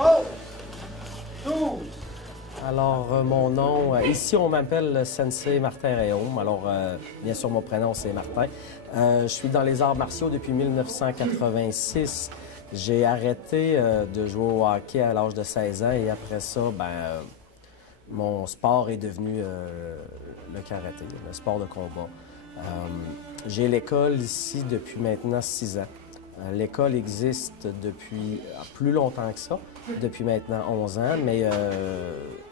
Oh! 12! Alors, mon nom, ici, on m'appelle Sensei Martin Réaume. Alors, bien sûr, mon prénom, c'est Martin. Je suis dans les arts martiaux depuis 1986. J'ai arrêté de jouer au hockey à l'âge de 16 ans et après ça, mon sport est devenu le karaté, le sport de combat. J'ai l'école ici depuis maintenant 6 ans. L'école existe depuis plus longtemps que ça, depuis maintenant 11 ans, mais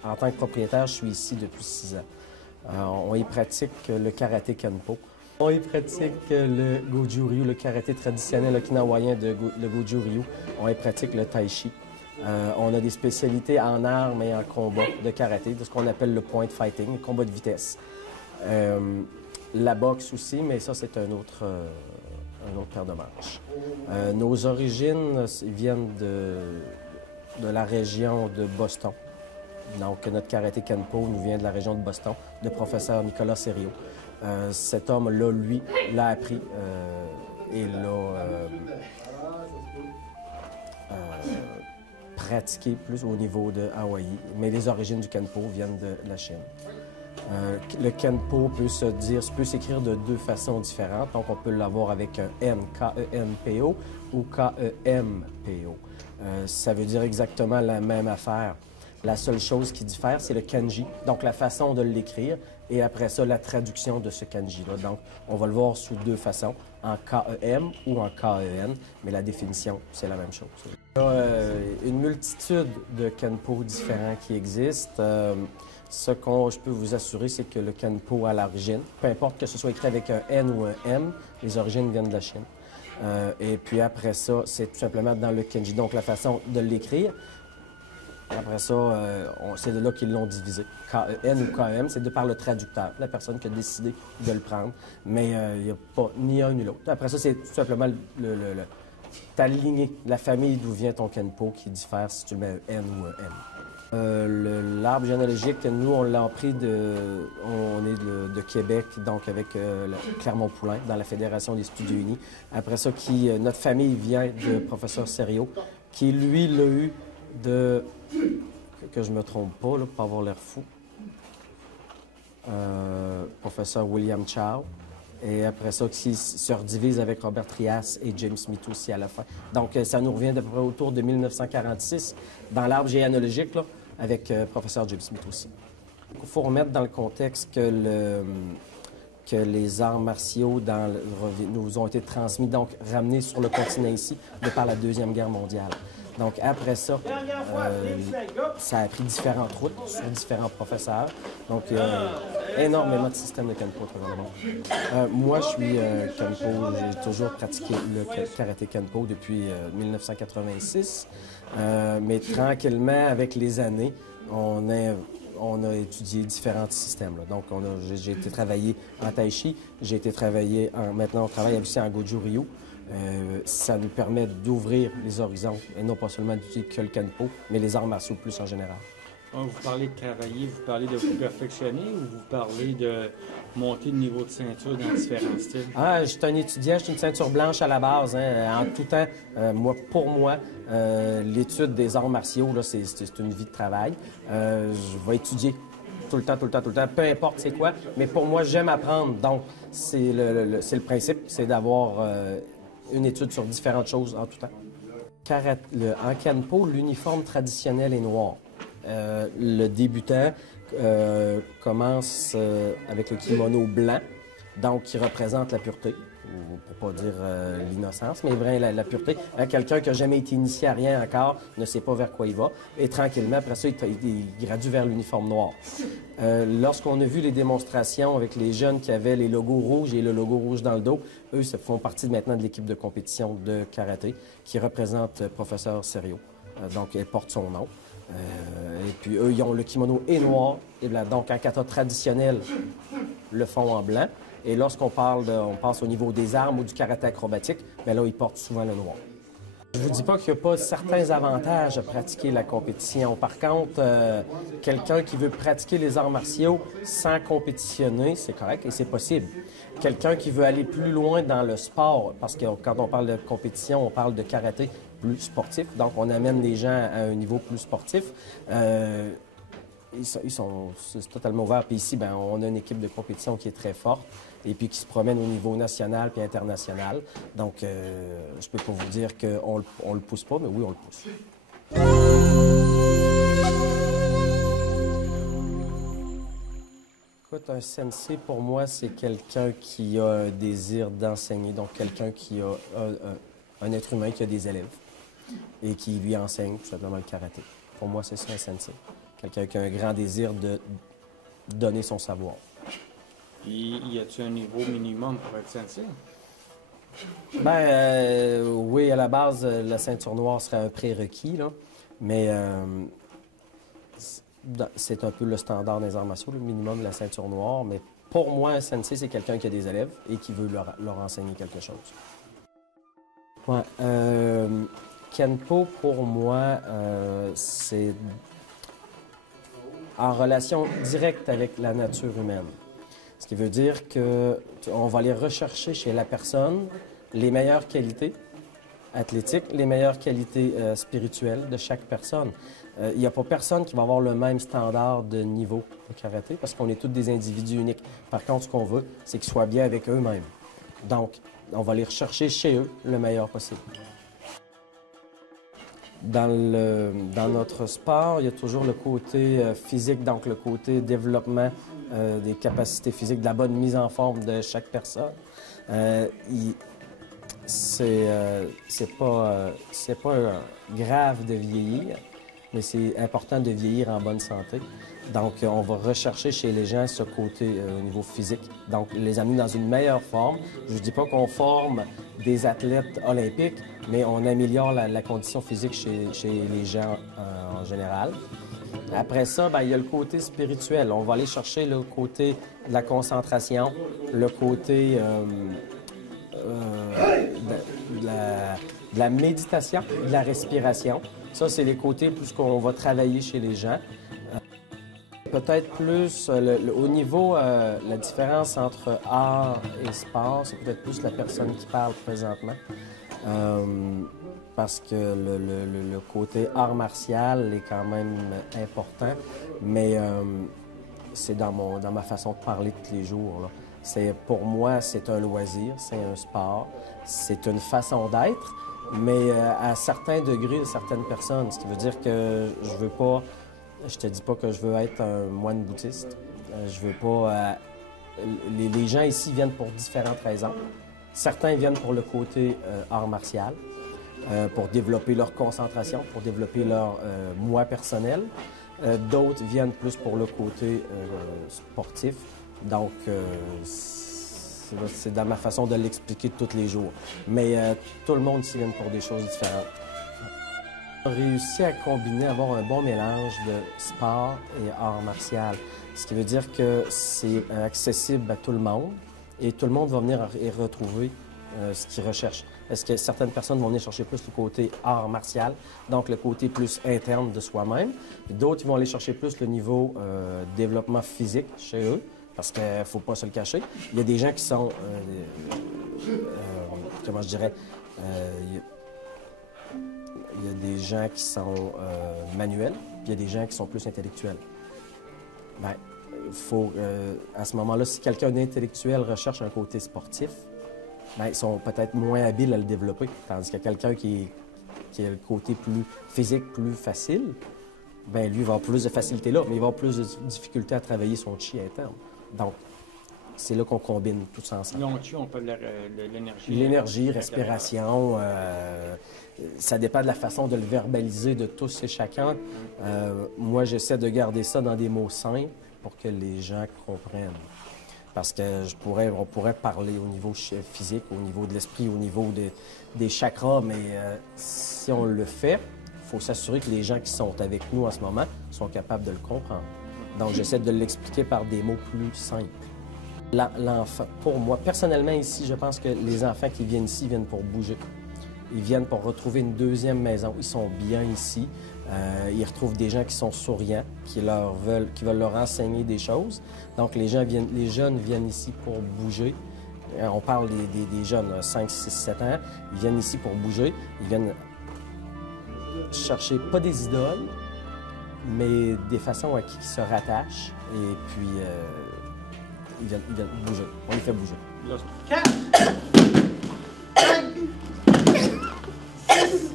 en tant que propriétaire, je suis ici depuis 6 ans. On y pratique le karaté Kenpo. On y pratique le Goju-Ryu, le karaté traditionnel okinawayen le Goju-Ryu. On y pratique le Tai Chi. On a des spécialités en armes et en combat de karaté, de ce qu'on appelle le point fighting, le combat de vitesse. La boxe aussi, mais ça, c'est un autre paire de manches. Nos origines viennent de la région de Boston. Donc, notre karaté Kenpo nous vient de la région de Boston, de professeur Nicolas Serio. Cet homme-là, lui, l'a appris et l'a pratiqué plus au niveau de Hawaï. Mais les origines du Kenpo viennent de la Chine. Le Kenpo peut s'écrire de deux façons différentes. Donc, on peut l'avoir avec un N, K-E-N-P-O, ou K-E-M-P-O. Ça veut dire exactement la même affaire. La seule chose qui diffère, c'est le kanji, donc la façon de l'écrire, et après ça, la traduction de ce kanji-là. Donc, on va le voir sous deux façons, en K-E-M ou en K-E-N, mais la définition, c'est la même chose. Il y a une multitude de Kenpo différents qui existent. Ce que je peux vous assurer, c'est que le Kenpo à l'origine, peu importe que ce soit écrit avec un N ou un M, les origines viennent de la Chine. Et puis après ça, c'est tout simplement dans le kanji, donc la façon de l'écrire. Après ça, c'est de là qu'ils l'ont divisé. K-E-N ou K-E-M, c'est de par le traducteur, la personne qui a décidé de le prendre. Mais il n'y a pas ni un ni l'autre. Après ça, c'est tout simplement ta lignée, la famille d'où vient ton Kenpo qui diffère si tu le mets un N ou un M. L'arbre généalogique, nous, on l'a appris on est de Québec, donc avec Clermont-Poulain, dans la Fédération des Studios Unis. Après ça, notre famille vient de professeur Serio, qui, lui, l'a eu que je me trompe pas, là, pour pas avoir l'air fou, professeur William Chow. Et après ça, qui se redivise avec Robert Trias et James Smith aussi à la fin. Donc, ça nous revient d'à peu près autour de 1946, dans l'arbre généalogique, là, avec professeur James Smith aussi. Il faut remettre dans le contexte que les arts martiaux nous ont été transmis, donc ramenés sur le continent ici, de par la Deuxième Guerre mondiale. Donc, après ça, ça a pris différentes routes sur différents professeurs. Donc, il y a énormément de systèmes de Kenpo à travers le monde. Moi, je suis Kenpo. J'ai toujours pratiqué le karaté Kenpo depuis 1986. Mais tranquillement, avec les années, on a étudié différents systèmes. Là. Donc, j'ai été travailler en Tai Chi, j'ai été travailler maintenant, on travaille aussi en Goju-Ryu. Ça nous permet d'ouvrir les horizons et non pas seulement d'utiliser que le Kenpo, mais les arts martiaux plus en général. Vous parlez de travailler, vous parlez de vous perfectionner ou vous parlez de monter le niveau de ceinture dans différents styles? Je suis un étudiant, je suis une ceinture blanche à la base. Hein. En tout temps, pour moi, l'étude des arts martiaux, là, c'est une vie de travail. Je vais étudier tout le temps, peu importe c'est quoi. Mais pour moi, j'aime apprendre. Donc, c'est le principe, c'est d'avoir une étude sur différentes choses en tout temps. En Kenpo, l'uniforme traditionnel est noir. Le débutant commence avec le kimono blanc, donc qui représente la pureté, ou pour pas dire l'innocence, mais vraiment la pureté. Quelqu'un qui n'a jamais été initié à rien encore ne sait pas vers quoi il va. Et tranquillement, après ça, il gradue vers l'uniforme noir. Lorsqu'on a vu les démonstrations avec les jeunes qui avaient les logos rouges et le logo rouge dans le dos, eux, ça font partie maintenant de l'équipe de compétition de karaté qui représente professeur Serio. Donc, elle porte son nom. Et puis, eux, ils ont le kimono et noir et blanc. Donc, en kata traditionnel, le fond en blanc. Et lorsqu'on passe au niveau des armes ou du karaté acrobatique, bien là, ils portent souvent le noir. Je ne vous dis pas qu'il n'y a pas certains avantages à pratiquer la compétition. Par contre, quelqu'un qui veut pratiquer les arts martiaux sans compétitionner, c'est correct et c'est possible. Quelqu'un qui veut aller plus loin dans le sport, parce que quand on parle de compétition, on parle de karaté plus sportif. Donc, on amène les gens à un niveau plus sportif. C'est totalement ouvert. Puis ici, ben, on a une équipe de compétition qui est très forte et puis qui se promène au niveau national puis international. Donc, je peux pas vous dire qu'on le pousse pas, mais oui, on le pousse. Écoute, un sensei, pour moi, c'est quelqu'un qui a un désir d'enseigner, donc quelqu'un qui a un être humain qui a des élèves et qui lui enseigne tout simplement le karaté. Pour moi, c'est ça un sensei. Quelqu'un qui a un grand désir de donner son savoir. Y a-t-il un niveau minimum pour être sensei? Ben, oui, à la base, la ceinture noire serait un prérequis, là, mais c'est un peu le standard des arts martiaux, le minimum de la ceinture noire. Mais pour moi, un sensei, c'est quelqu'un qui a des élèves et qui veut leur enseigner quelque chose. Ouais, Kenpo, pour moi, c'est en relation directe avec la nature humaine. Ce qui veut dire qu'on va aller rechercher chez la personne les meilleures qualités athlétiques, les meilleures qualités spirituelles de chaque personne. Il n'y a pas personne qui va avoir le même standard de niveau au karaté parce qu'on est tous des individus uniques. Par contre, ce qu'on veut, c'est qu'ils soient bien avec eux-mêmes. Donc, on va aller rechercher chez eux le meilleur possible. Dans notre sport, il y a toujours le côté physique, donc le côté développement des capacités physiques, de la bonne mise en forme de chaque personne. C'est pas grave de vieillir, mais c'est important de vieillir en bonne santé. Donc, on va rechercher chez les gens ce côté au niveau physique. Donc, les amener dans une meilleure forme. Je ne dis pas qu'on forme des athlètes olympiques, mais on améliore la condition physique chez les gens en général. Après ça, bien, il y a le côté spirituel. On va aller chercher le côté de la concentration, le côté de la méditation, de la respiration. Ça, c'est les côtés plus qu'on va travailler chez les gens. Peut-être plus au niveau, la différence entre art et sport, c'est peut-être plus la personne qui parle présentement. Parce que le côté art martial est quand même important, mais c'est dans ma façon de parler de tous les jours, là. Pour moi, c'est un loisir, c'est un sport, c'est une façon d'être, mais à certains degrés de certaines personnes. Ce qui veut dire que je te dis pas que je veux être un moine bouddhiste. Je veux pas... les gens ici viennent pour différentes raisons. Certains viennent pour le côté art martial, pour développer leur concentration, pour développer leur moi personnel. D'autres viennent plus pour le côté sportif. Donc, c'est dans ma façon de l'expliquer tous les jours. Mais tout le monde ici vient pour des choses différentes. On a réussi à combiner, avoir un bon mélange de sport et art martial. Ce qui veut dire que c'est accessible à tout le monde et tout le monde va venir et retrouver ce qu'il recherche. Est-ce que certaines personnes vont venir chercher plus le côté art martial, donc le côté plus interne de soi-même. D'autres vont aller chercher plus le niveau développement physique chez eux, parce qu'il ne faut pas se le cacher. Il y a des gens qui sont, comment je dirais, il y a des gens qui sont manuels, puis il y a des gens qui sont plus intellectuels. Bien, il faut, à ce moment-là, si quelqu'un d'intellectuel recherche un côté sportif, bien, ils sont peut-être moins habiles à le développer, tandis que quelqu'un qui a le côté plus physique, plus facile, bien, lui, il va avoir plus de facilité là, mais il va avoir plus de difficulté à travailler son chi interne. Donc, c'est là qu'on combine tout ça ensemble. Le chi, on parle de l'énergie. L'énergie, respiration, ça dépend de la façon de le verbaliser de tous et chacun. Moi, j'essaie de garder ça dans des mots simples pour que les gens comprennent. Parce que on pourrait parler au niveau physique, au niveau de l'esprit, au niveau des chakras, mais si on le fait, il faut s'assurer que les gens qui sont avec nous en ce moment sont capables de le comprendre. Donc, j'essaie de l'expliquer par des mots plus simples. L'enfant, pour moi, personnellement ici, je pense que les enfants qui viennent ici viennent pour bouger. Ils viennent pour retrouver une deuxième maison. Ils sont bien ici. Ils retrouvent des gens qui sont souriants, qui veulent leur enseigner des choses. Donc, les jeunes viennent ici pour bouger. On parle des jeunes, 5, 6, 7 ans. Ils viennent ici pour bouger. Ils viennent chercher pas des idoles, mais des façons à qui ils se rattachent. Et puis, ils viennent bouger. On les fait bouger. 4, 5, 6,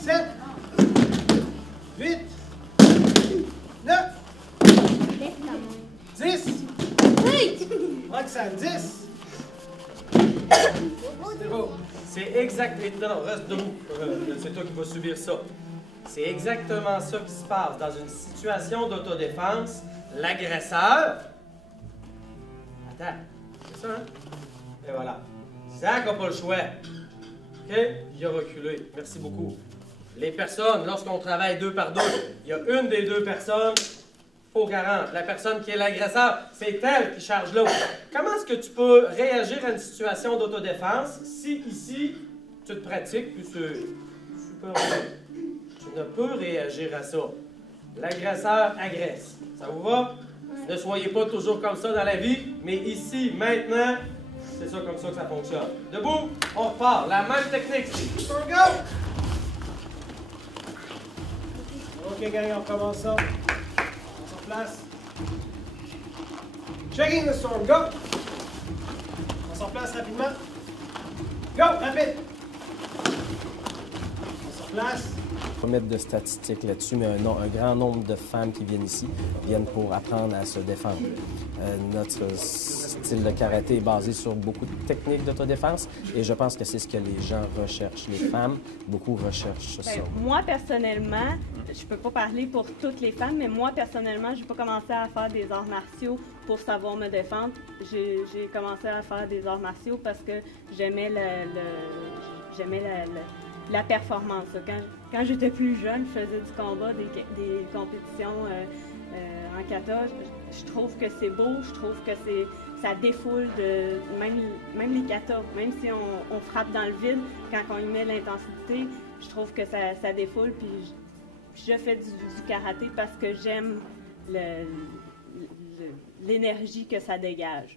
7, 8, 9, 10. Roxane, 10. C'est exact. Non, non, reste debout. C'est toi qui vas subir ça. C'est exactement ça qui se passe. Dans une situation d'autodéfense, l'agresseur. Attends, c'est ça, hein? Et voilà. Zach n'a pas le choix. OK? Il a reculé. Merci beaucoup. Les personnes, lorsqu'on travaille 2 par 2, il y a une des 2 personnes au 40. La personne qui est l'agresseur, c'est elle qui charge l'autre. Comment est-ce que tu peux réagir à une situation d'autodéfense si ici, tu te pratiques, puis c'est super bien. Tu ne peux réagir à ça. L'agresseur agresse. Ça vous va? Ne soyez pas toujours comme ça dans la vie, mais ici, maintenant, c'est ça comme ça que ça fonctionne. Debout, on repart. La même technique. Storm, go! OK, gang, on recommence ça. On se replace. Checking the storm, go! On se replace rapidement. Go, rapide! On se replace. Pas mettre de statistiques là-dessus, mais un grand nombre de femmes qui viennent ici viennent pour apprendre à se défendre. Notre style de karaté est basé sur beaucoup de techniques d'autodéfense et je pense que c'est ce que les gens recherchent. Les femmes, beaucoup recherchent ça. Moi, personnellement, je peux pas parler pour toutes les femmes, mais moi, personnellement, j'ai pas commencé à faire des arts martiaux pour savoir me défendre. J'ai commencé à faire des arts martiaux parce que j'aimais la performance. Quand j'étais plus jeune, je faisais du combat, des compétitions en kata. Je trouve que c'est beau, je trouve que ça défoule de même les katas, même si on frappe dans le vide, quand on y met l'intensité, je trouve que ça défoule. Puis je fais du karaté parce que j'aime l'énergie que ça dégage.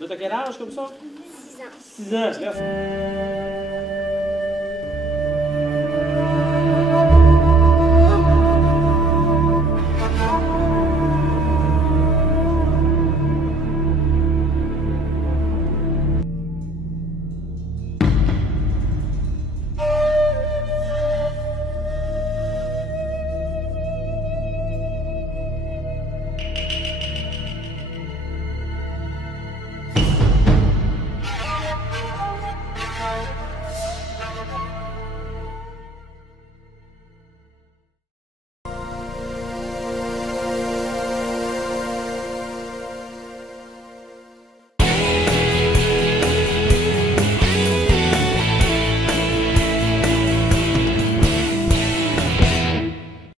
Là, t'as quel âge comme ça? 6 ans. 6 ans,